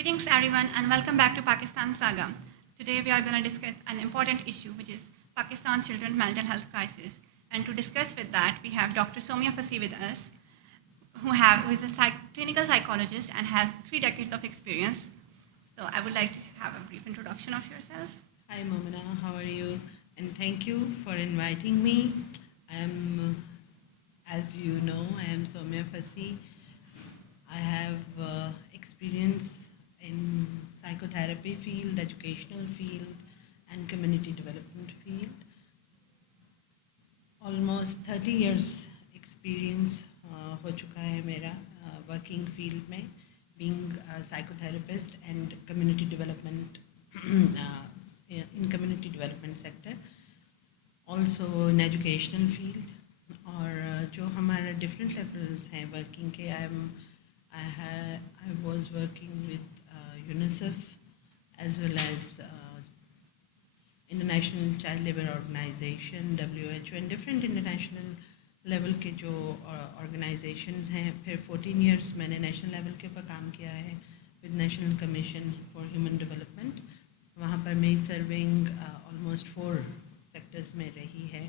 Greetings everyone and welcome back to Pakistan Saga. Today we are going to discuss an important issue which is Pakistan children mental health crisis. And to discuss with that we have Dr. Somia Fasi with us who is a clinical psychologist and has 3 decades of experience. So I would like to have a brief introduction of yourself. Hi Momina, how are you? And thank you for inviting me. As you know, I am Somia Fasi. I have experience in psychotherapy field, educational field and community development field. Almost 30 years experience हो चुका है मेरा working field में, being a psychotherapist and community development in community development sector, also in educational field. और जो हमारा different levels हैं working के, I was working with UNICEF as well as International Child Labour Organization, WHO, and different international level के जो organizations हैं. फिर 14 years मैंने national level के ऊपर काम किया है with National Commission for Human Development. वहाँ पर मैं serving almost 4 sectors में रही है,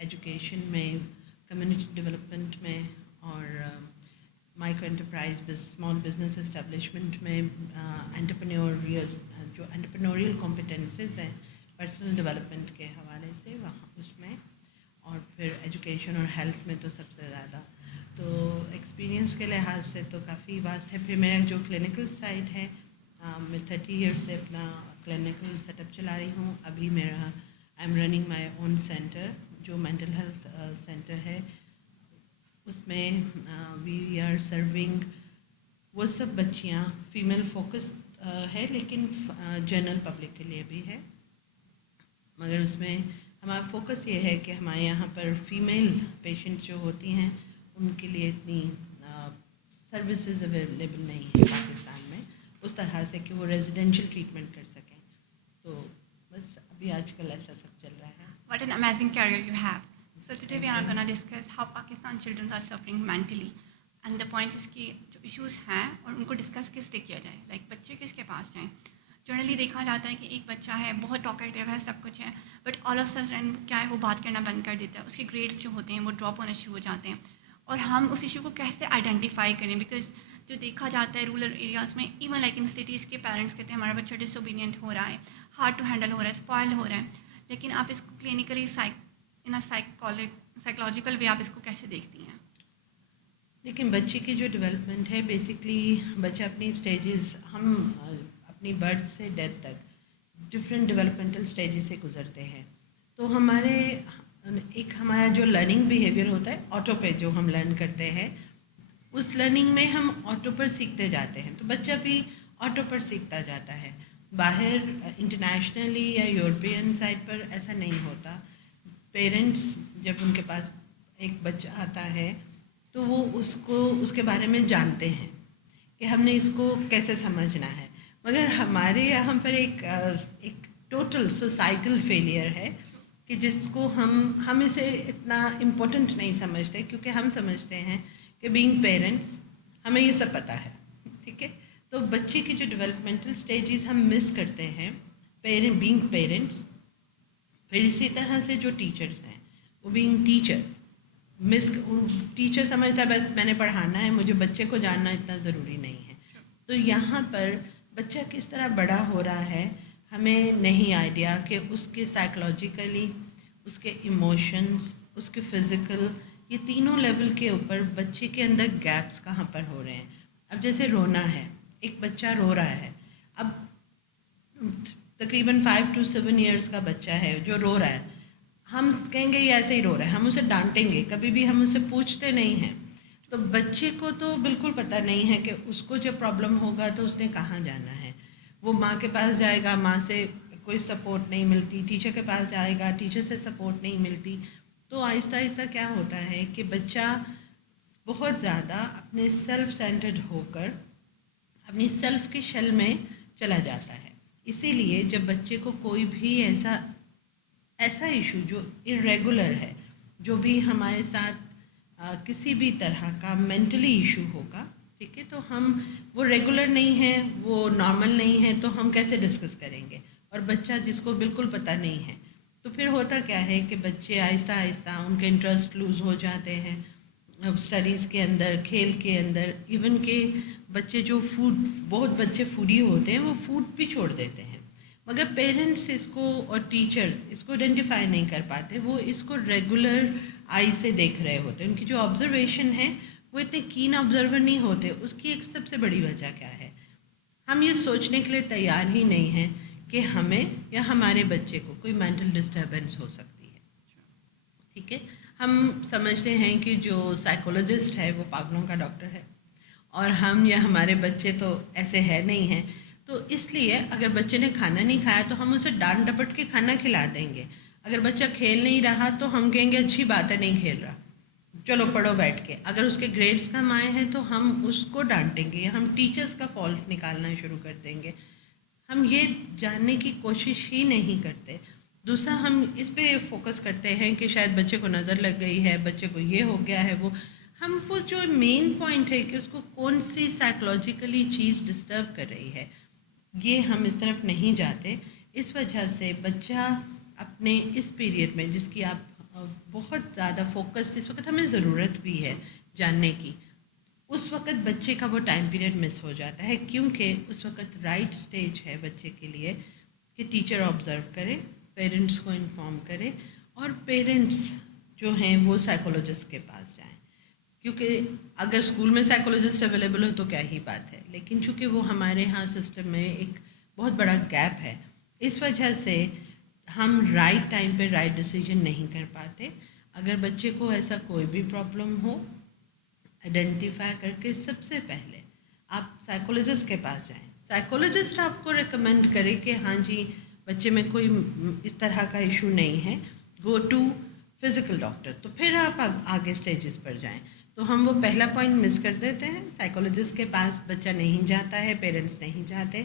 education में, community development में और micro enterprise small business establishment में जो एंटरप्रेन्योरियल कॉम्पिटेंसेस हैं पर्सनल डेवलपमेंट के हवाले से वहाँ उसमें, और फिर एजुकेशन और हेल्थ में तो सबसे ज़्यादा. तो एक्सपीरियंस के लिहाज से तो काफ़ी वास्ट है. फिर मेरा जो क्लिनिकल साइड है, मैं 30 ईयर्स से अपना क्लिनिकल सेटअप चला रही हूँ. अभी मेरा I am running my own centre जो मेंटल हेल्थ सेंटर है. उसमें वी आर सर्विंग वो सब बच्चियाँ, फीमेल फोकस है लेकिन जनरल पब्लिक के लिए भी है, मगर उसमें हमारा फोकस ये है कि हमारे यहाँ पर फीमेल पेशेंट्स जो होती हैं उनके लिए इतनी सर्विसेज अवेलेबल नहीं है पाकिस्तान में उस तरह से कि वो रेजिडेंशियल ट्रीटमेंट कर सकें. तो बस अभी आजकल ऐसा सब चल रहा है. What an amazing career you have. So today we are going to discuss how Pakistan children are suffering mentally, and the point is कि जो issues हैं और उनको डिस्कस किससे किया जाए. लाइक बच्चे किसके पास जाएँ. जनरली देखा जाता है कि एक बच्चा है, बहुत टॉकेटिव है, सब कुछ है, बट ऑल ऑफ सडन क्या है वो बात करना बंद कर देता है. उसके ग्रेड्स जो होते हैं वो ड्रॉप होना शुरू हो जाते हैं. और हम उस इशू को कैसे आइडेंटिफाई करें, बिकॉज जो देखा जाता है रूरल एरियाज़ में, इवन लाइक इन सिटीज़ के पेरेंट्स कहते हैं हमारा बच्चा डिसोबीडियंट हो रहा है, हार्ड टू हैंडल हो रहा है, स्पॉइल हो रहा है. लेकिन आप इसको क्लिनिकली साइकोलॉजिकल वे आप इसको कैसे देखती हैं? लेकिन बच्चे की जो डेवलपमेंट है, बेसिकली बच्चा अपनी स्टेजेस, हम अपनी बर्थ से डेथ तक डिफरेंट डेवलपमेंटल स्टेजेस से गुजरते हैं. तो हमारा जो लर्निंग बिहेवियर होता है ऑटो पे, जो हम लर्न करते हैं उस लर्निंग में हम ऑटो पर सीखते जाते हैं. तो बच्चा भी ऑटो पर सीखता जाता है. बाहर इंटरनेशनली या यूरोपियन साइड पर ऐसा नहीं होता. पेरेंट्स जब उनके पास एक बच्चा आता है तो वो उसके बारे में जानते हैं कि हमने इसको कैसे समझना है. मगर हमारे यहाँ पर एक टोटल सोसाइटल फेलियर है कि जिसको हम इसे इतना इम्पोर्टेंट नहीं समझते, क्योंकि हम समझते हैं कि बीइंग पेरेंट्स हमें ये सब पता है. ठीक है, तो बच्चे की जो डेवलपमेंटल स्टेजेस हम मिस करते हैं बीइंग पेरेंट्स. फिर इसी तरह से जो टीचर्स हैं वो बीइंग टीचर समझता है बस मैंने पढ़ाना है, मुझे बच्चे को जानना इतना ज़रूरी नहीं है. तो यहाँ पर बच्चा किस तरह बड़ा हो रहा है हमें नहीं आइडिया कि उसके साइकोलॉजिकली, उसके इमोशंस, उसके फिज़िकल, ये तीनों लेवल के ऊपर बच्चे के अंदर गैप्स कहाँ पर हो रहे हैं. अब जैसे रोना है, एक बच्चा रो रहा है, अब तकरीबन 5 to 7 years का बच्चा है जो रो रहा है, हम कहेंगे ये ऐसे ही रो रहा है, हम उसे डांटेंगे, कभी भी हम उसे पूछते नहीं हैं. तो बच्चे को तो बिल्कुल पता नहीं है कि उसको जब प्रॉब्लम होगा तो उसने कहाँ जाना है. वो माँ के पास जाएगा, माँ से कोई सपोर्ट नहीं मिलती, टीचर के पास जाएगा, टीचर से सपोर्ट नहीं मिलती. तो आहिस्ता आहिस्ता क्या होता है कि बच्चा बहुत ज़्यादा अपने सेल्फ सेंटर्ड होकर अपनी सेल्फ के शेल में चला जाता है. इसीलिए जब बच्चे को कोई भी ऐसा इशू जो इरेगुलर है, जो भी हमारे साथ किसी भी तरह का मेंटली इशू होगा, ٹھیک ہے. تو ہم وہ ریگولر نہیں ہیں, وہ نارمل نہیں ہیں, تو ہم کیسے ڈسکس کریں گے؟ اور بچہ جس کو بالکل پتہ نہیں ہے, تو پھر ہوتا کیا ہے کہ بچے آہستہ آہستہ ان کے انٹرسٹ لوز ہو جاتے ہیں اسٹڈیز کے اندر, کھیل کے اندر. ایون کہ بچے جو بہت بچے فوڈی ہوتے ہیں, وہ فوڈ بھی چھوڑ دیتے ہیں, مگر پیرنٹس اس کو اور ٹیچرز اس کو آئیڈینٹیفائی نہیں کر پاتے. وہ اس کو ریگولر آئی سے دیکھ رہے ہوتے ہیں. ان کی جو آبزرویشن ہے وہ اتنے کین آبزرور نہیں ہوتے. اس کی ایک سب سے بڑی وجہ کیا ہے؟ ہم یہ سوچنے کے لیے تیار ہی نہیں ہیں کہ ہمیں یا ہمارے بچے کو کوئی مینٹل ڈسٹربنس ہو سکتی ہے. ٹھیک ہے, ہم سمجھتے ہیں کہ جو سائیکولوجسٹ ہے وہ پاگلوں کا ڈاکٹر ہے, اور ہم یا ہمارے بچے تو ایسے ہے نہیں ہیں. تو اس لیے اگر بچے نے کھانا نہیں کھایا تو ہم اسے ڈانٹ ڈپٹ کے کھانا کھلا دیں گے. اگر بچہ کھیل نہیں رہا تو ہم کہیں گے اچھی بات ہے نہیں کھیل رہا, چلو پڑھو بیٹھ کے. اگر اس کے گریڈز کم آئے ہیں تو ہم اس کو ڈانٹیں گے, یا ہم ٹیچرز کا فالٹ نکالنا شروع کر دیں گے. ہم یہ جاننے کی کوشش ہی نہیں کرتے. دوسرا, ہم اس پہ فوکس کرتے ہیں کہ شاید بچے کو نظر لگ گئی ہے, بچے کو یہ ہو گیا ہے. ہم وہ جو مین پوائنٹ ہے کہ اس کو کون سی سائیکولوجیکلی چیز ڈسٹرب کر رہی ہے, یہ ہم اس طرف نہیں جاتے. اس وجہ سے بچہ اپنے اس پیریڈ میں, جس کی آپ بہت زیادہ فوکس اس وقت ہمیں ضرورت بھی ہے جاننے کی, اس وقت بچے کا وہ ٹائم پیریڈ مس ہو جاتا ہے. کیونکہ اس وقت رائٹ سٹیج ہے بچے کے لیے کہ ٹیچر آبزرو کرے, پیرنٹس کو انفارم کرے, اور پیرنٹس جو ہیں وہ سائیکولوجسٹ کے پاس جائیں. کیونکہ اگر اسکول میں سائیکولوجسٹ اویلیبل ہو تو کیا ہی بات ہے, لیکن چونکہ وہ ہمارے ہاں سسٹم میں ایک بہت بڑا گیپ ہے, اس وجہ سے ہم رائٹ ٹائم پہ رائٹ ڈیسیجن نہیں کر پاتے. اگر بچے کو ایسا کوئی بھی پرابلم ہو, آئیڈینٹیفائی کر کے سب سے پہلے آپ سائیکولوجسٹ کے پاس جائیں. سائیکولوجسٹ آپ کو ریکمینڈ کرے کہ ہاں جی بچے میں کوئی اس طرح کا ایشو نہیں ہے, گو ٹو فزیکل ڈاکٹر, تو پھر آپ آگے اسٹیجز پر جائیں. تو ہم وہ پہلا پوائنٹ مس کر دیتے ہیں. سائیکولوجسٹ کے پاس بچہ نہیں جاتا ہے, پیرنٹس نہیں جاتے,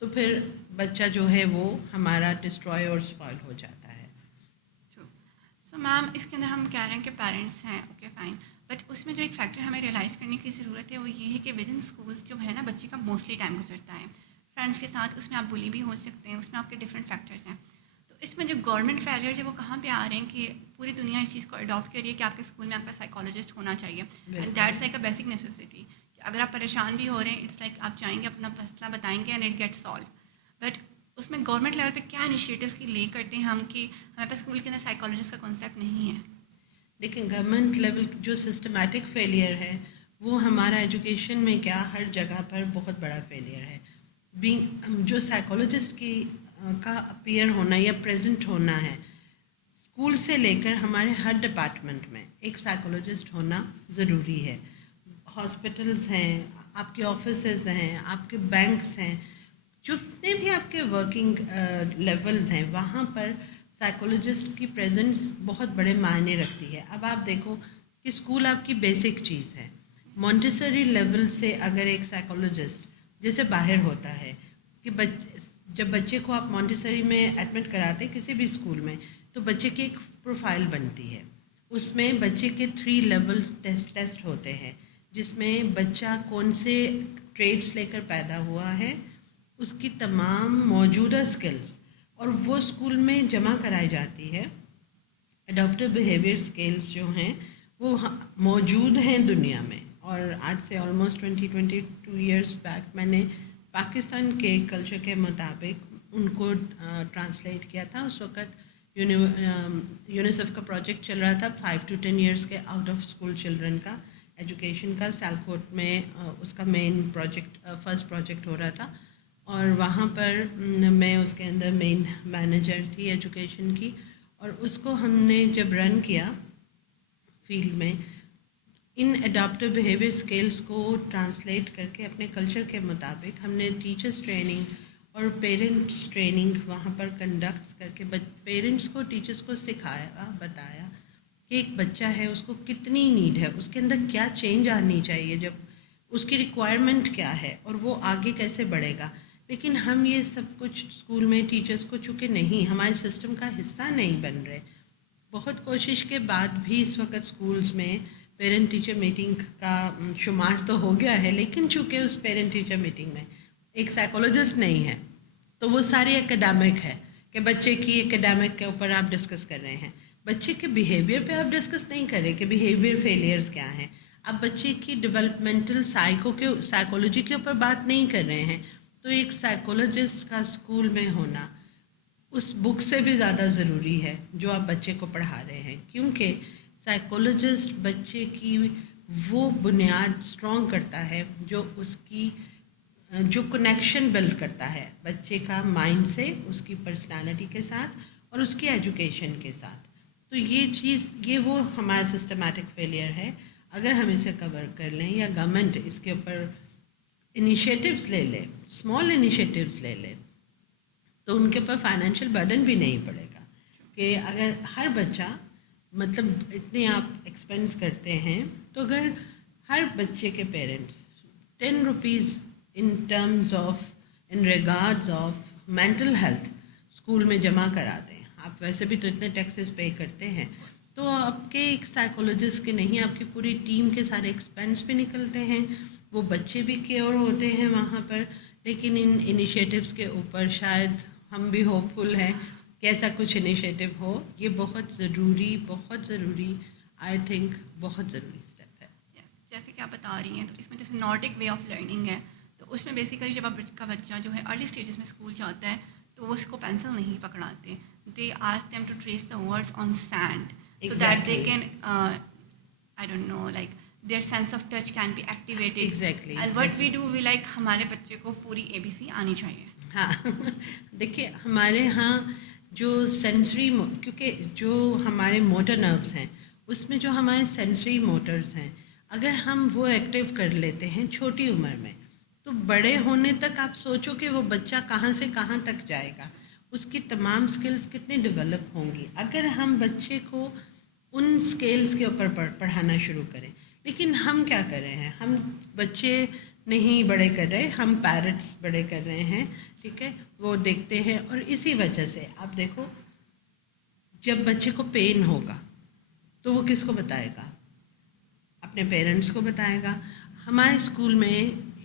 تو پھر بچہ جو ہے وہ ہمارا ڈسٹروائے اور اسپائل ہو جاتا ہے. سو میم اس کے اندر ہم کہہ رہے ہیں کہ پیرنٹس ہیں, اوکے فائن, بٹ اس میں جو ایک فیکٹر ہمیں ریئلائز کرنے کی ضرورت ہے وہ یہ ہے کہ ود ان اسکولس جو ہے نا بچے کا موسٹلی ٹائم گزرتا ہے فرینڈس کے ساتھ. اس میں آپ بلی بھی ہو سکتے ہیں, اس میں آپ کے ڈفرینٹ فیکٹرس ہیں. تو اس میں جو گورنمنٹ فیلئرز ہے وہ کہاں پہ آ رہے ہیں کہ پوری دنیا اس چیز کو اڈاپٹ کر رہی ہے کہ آپ کے اسکول میں آپ کا سائیکالوجسٹ ہونا چاہیے, and that's like a basic necessity. اگر آپ پریشان بھی ہو رہے ہیں, اٹس لائک آپ جائیں گے اپنا مسئلہ بتائیں گے and it get solve. But اس میں گورنمنٹ لیول پہ کیا انیشیٹوز کی لے کرتے ہیں ہم کہ ہمارے پاس اسکول کے اندر سائیکالوجسٹ کا کانسیپٹ نہیں ہے؟ دیکھیں, گورنمنٹ لیول جو سسٹمیٹک فیلئر ہے وہ ہمارا ایجوکیشن میں کیا ہر جگہ پر بہت بڑا فیلئر ہے. جو سائیکالوجسٹ کی کا اپیئر ہونا یا پریزنٹ ہونا ہے, اسکول سے لے کر ہمارے ہر ڈپارٹمنٹ میں ایک سائیکالوجسٹ ہونا ضروری ہے. ہاسپٹلز ہیں, آپ کے آفیسز ہیں, آپ کے بینکس ہیں, جتنے بھی آپ کے ورکنگ لیولز ہیں وہاں پر سائیکولوجسٹ کی پریزنس بہت بڑے معنی رکھتی ہے. اب آپ دیکھو کہ اسکول آپ کی بیسک چیز ہے. مونٹیسری لیول سے اگر ایک سائیکولوجسٹ جیسے باہر ہوتا ہے کہ جب بچے کو آپ مونٹیسری میں ایڈمٹ کراتے کسی بھی اسکول میں, تو بچے کی ایک پروفائل بنتی ہے. اس میں بچے کے 3 لیول ٹیسٹ ہوتے ہیں, جس میں بچہ کون سے ٹریڈس لے کر پیدا ہوا ہے, اس کی تمام موجودہ اسکلز, اور وہ اسکول میں جمع کرائی جاتی ہے. اڈاپٹیو بیہیویئر اسکلز جو ہیں وہ موجود ہیں دنیا میں, اور آج سے آلموسٹ 22 ایئرس بیک میں نے پاکستان کے کلچر کے مطابق ان کو ٹرانسلیٹ کیا تھا. اس وقت یونیسیف کا پروجیکٹ چل رہا تھا 5 to 10 ایئرس کے آؤٹ آف اسکول چلڈرن کا ایجوکیشن کا. سیالکوٹ میں اس کا مین پروجیکٹ فرسٹ پروجیکٹ ہو رہا تھا, اور وہاں پر میں اس کے اندر مین مینیجر تھی ایجوکیشن کی. اور اس کو ہم نے جب رن کیا فیلڈ میں, ان اڈاپٹیو بیہیویئر اسکلس کو ٹرانسلیٹ کر کے اپنے کلچر کے مطابق ہم نے ٹیچرس ٹریننگ اور پیرنٹس ٹریننگ وہاں پر کنڈکٹ کر کے پیرنٹس کو ٹیچرس کو سکھایا, بتایا کہ ایک بچہ ہے اس کو کتنی نیڈ ہے, اس کے اندر کیا چینج آنی چاہیے, جب اس کی ریکوائرمنٹ کیا ہے, اور وہ آگے کیسے بڑھے گا. لیکن ہم یہ سب کچھ اسکول میں ٹیچرس کو چونکہ نہیں, ہمارے سسٹم کا حصہ نہیں بن رہے. بہت کوشش کے بعد بھی اس وقت اسکولز میں पेरेंट टीचर मीटिंग का शुमार तो हो गया है, लेकिन चूँकि उस पेरेंट टीचर मीटिंग में एक साइकोलॉजिस्ट नहीं है, तो वो सारी एकेडमिक है कि बच्चे की एकेडमिक के ऊपर आप डिस्कस कर रहे हैं, बच्चे के बिहेवियर पे आप डिस्कस नहीं कर रहे कि बिहेवियर फेलियर्स क्या हैं, आप बच्चे की डेवलपमेंटल साइकोलॉजी के ऊपर बात नहीं कर रहे हैं। तो एक साइकोलॉजिस्ट का स्कूल में होना उस बुक से भी ज़्यादा ज़रूरी है जो आप बच्चे को पढ़ा रहे हैं, क्योंकि साइकोलॉजिस्ट बच्चे की वो बुनियाद स्ट्रॉन्ग करता है जो उसकी जो कनेक्शन बिल्ड करता है बच्चे का माइंड से, उसकी पर्सनालिटी के साथ और उसकी एजुकेशन के साथ। तो ये वो हमारा सिस्टमैटिक फेलियर है। अगर हम इसे कवर कर लें या गवर्नमेंट इसके ऊपर इनिशिएटिव्स ले ले, स्मॉल इनिशिएटिव्स ले ले, तो उनके ऊपर फाइनेंशियल बर्डन भी नहीं पड़ेगा कि अगर हर बच्चा मतलब इतने आप एक्सपेंस करते हैं, तो अगर हर बच्चे के parents 10 rupees in regards of mental health school में जमा करा दें, आप वैसे भी तो इतने टैक्सेस पे करते हैं, तो आपके एक साइकोलॉजिस्ट के नहीं, आपकी पूरी टीम के सारे एक्सपेंस भी निकलते हैं, वो बच्चे भी केयर होते हैं वहाँ पर। लेकिन इन इनिशिएटिव्स के ऊपर शायद हम भी होपफुल हैं कि ऐसा कुछ इनिशिएटिव हो। ये बहुत ज़रूरी आई थिंक बहुत ज़रूरी स्टेप है। yes, जैसे कि आप बता रही हैं, तो इसमें जैसे नॉर्डिक वे ऑफ लर्निंग है, तो उसमें बेसिकली जब आपका बच्चा जो है अर्ली स्टेजेस में स्कूल जाता है, तो वो उसको पेंसिल नहीं पकड़ाते, they ask them to trace the words on sand so that they can I don't know, like their sense of touch can be activated. Exactly. And what we do, we like हमारे बच्चे को पूरी ABC आनी चाहिए। हाँ देखिए हमारे यहाँ जो सेंसरी, क्योंकि जो हमारे मोटर नर्व्स हैं उसमें जो हमारे सेंसरी मोटर्स हैं, अगर हम वो एक्टिव कर लेते हैं छोटी उम्र में, तो बड़े होने तक आप सोचो कि वो बच्चा कहाँ से कहाँ तक जाएगा, उसकी तमाम स्किल्स कितनी डेवलप होंगी अगर हम बच्चे को उन स्केल्स के ऊपर पढ़ाना शुरू करें। लेकिन हम क्या कर रहे हैं, हम बच्चे नहीं बड़े कर रहे, हम पेरेंट्स बड़े कर रहे हैं, ठीक है, वो देखते हैं। और इसी वजह से आप देखो, जब बच्चे को पेन होगा तो वो किसको बताएगा, अपने पेरेंट्स को बताएगा। हमारे स्कूल में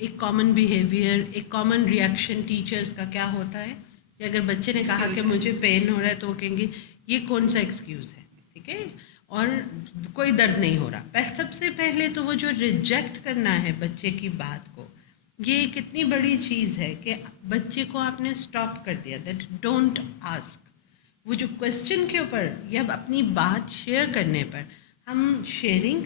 एक कॉमन बिहेवियर, एक कॉमन रिएक्शन टीचर्स का क्या होता है कि अगर बच्चे ने कहा कि मुझे पेन हो रहा है, तो वो कहेंगे ये कौन सा एक्सक्यूज़ है, ठीक है, और कोई दर्द नहीं हो रहा। सबसे पहले तो वो जो रिजेक्ट करना है बच्चे की बात को, ये कितनी बड़ी चीज़ है कि बच्चे को आपने स्टॉप कर दिया, दैट डोंट आस्क। वो जो क्वेश्चन के ऊपर या अपनी बात शेयर करने पर हम शेयरिंग,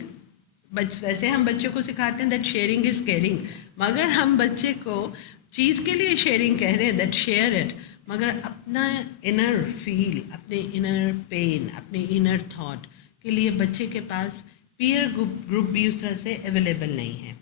वैसे हम बच्चों को सिखाते हैं दैट शेयरिंग इज़ केयरिंग, मगर हम बच्चे को चीज़ के लिए शेयरिंग कह रहे हैं, दैट शेयर इट, मगर अपना इनर फील, अपने इनर पेन, अपने इनर थॉट के लिए बच्चे के पास पीयर ग्रुप भी उस तरह से अवेलेबल नहीं है।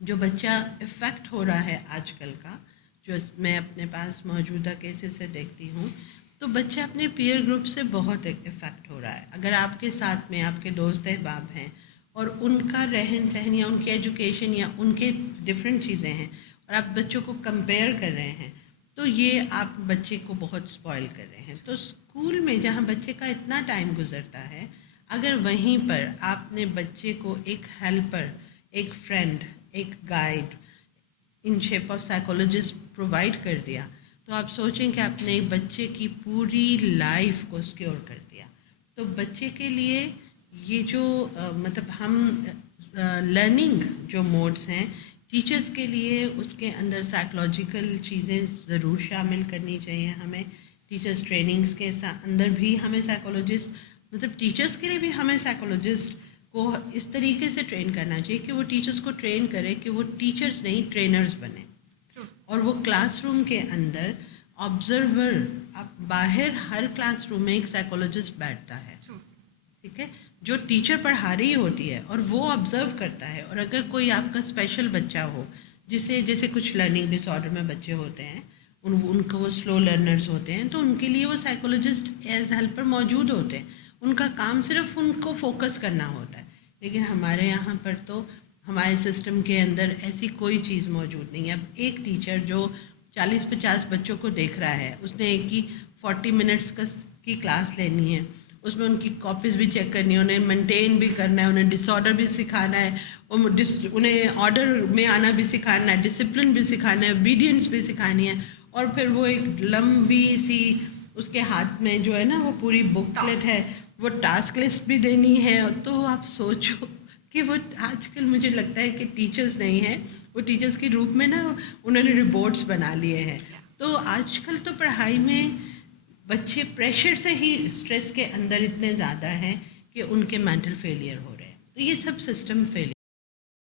जो बच्चा इफ़ेक्ट हो रहा है आजकल का, जो मैं अपने पास मौजूदा केसेस से देखती हूँ, तो बच्चा अपने पीयर ग्रुप से बहुत इफ़ेक्ट हो रहा है। अगर आपके साथ में आपके दोस्त अहबाब हैं और उनका रहन सहन या उनकी एजुकेशन या उनके डिफरेंट चीज़ें हैं और आप बच्चों को कंपेयर कर रहे हैं, तो ये आप बच्चे को बहुत स्पॉइल कर रहे हैं। तो स्कूल में जहाँ बच्चे का इतना टाइम गुजरता है, अगर वहीं पर आपने बच्चे को एक हेल्पर, एक फ्रेंड, एक guide in shape of psychologist provide कर दिया, तो आप सोचें कि आपने बच्चे की पूरी लाइफ को सिक्योर कर दिया। तो बच्चे के लिए ये जो मतलब हम लर्निंग जो मोड्स हैं, टीचर्स के लिए उसके अंदर साइकोलॉजिकल चीज़ें ज़रूर शामिल करनी चाहिए हमें। टीचर्स ट्रेनिंग्स के अंदर भी हमें साइकोलॉजिस्ट, मतलब टीचर्स के लिए भी हमें साइकोलॉजिस्ट को इस तरीके से ट्रेन करना चाहिए कि वो टीचर्स को ट्रेन करे कि वो टीचर्स नहीं ट्रेनर्स बने, और वो क्लासरूम के अंदर ऑब्जर्वर, अब बाहर हर क्लासरूम में एक साइकोलॉजिस्ट बैठता है, ठीक है, जो टीचर पढ़ा रही होती है और वो ऑब्जर्व करता है। और अगर कोई आपका स्पेशल बच्चा हो, जैसे कुछ लर्निंग डिसऑर्डर में बच्चे होते हैं, उनको वो स्लो लर्नर्स होते हैं, तो उनके लिए वो साइकोलॉजिस्ट एज हेल्पर मौजूद होते हैं। उनका काम सिर्फ उनको फोकस करना होता है। लेकिन हमारे यहाँ पर तो हमारे सिस्टम के अंदर ऐसी कोई चीज़ मौजूद नहीं है। अब एक टीचर जो 40-50 बच्चों को देख रहा है, उसने एक ही 40 मिनट्स की क्लास लेनी है, اس میں ان کی کاپیز بھی چیک کرنی ہے, انہیں مینٹین بھی کرنا ہے, انہیں ڈس آرڈر بھی سکھانا ہے, انہیں آرڈر میں آنا بھی سکھانا ہے, ڈسپلن بھی سکھانا ہے, اوبیڈینس بھی سکھانی ہے, اور پھر وہ ایک لمبی سی اس کے ہاتھ میں جو ہے نا وہ پوری بکلیٹ ہے, وہ ٹاسک لسٹ بھی دینی ہے. تو آپ سوچو کہ وہ آج کل مجھے لگتا ہے کہ ٹیچرز نہیں ہیں, وہ ٹیچرز کے روپ میں نا انہوں نے رپورٹس بنا لیے ہیں. تو آج کل تو پڑھائی میں بچے پریشر سے ہی اسٹریس کے اندر اتنے زیادہ ہیں کہ ان کے مینٹل فیلئر ہو رہے ہیں. تو یہ سب سسٹم فیلئر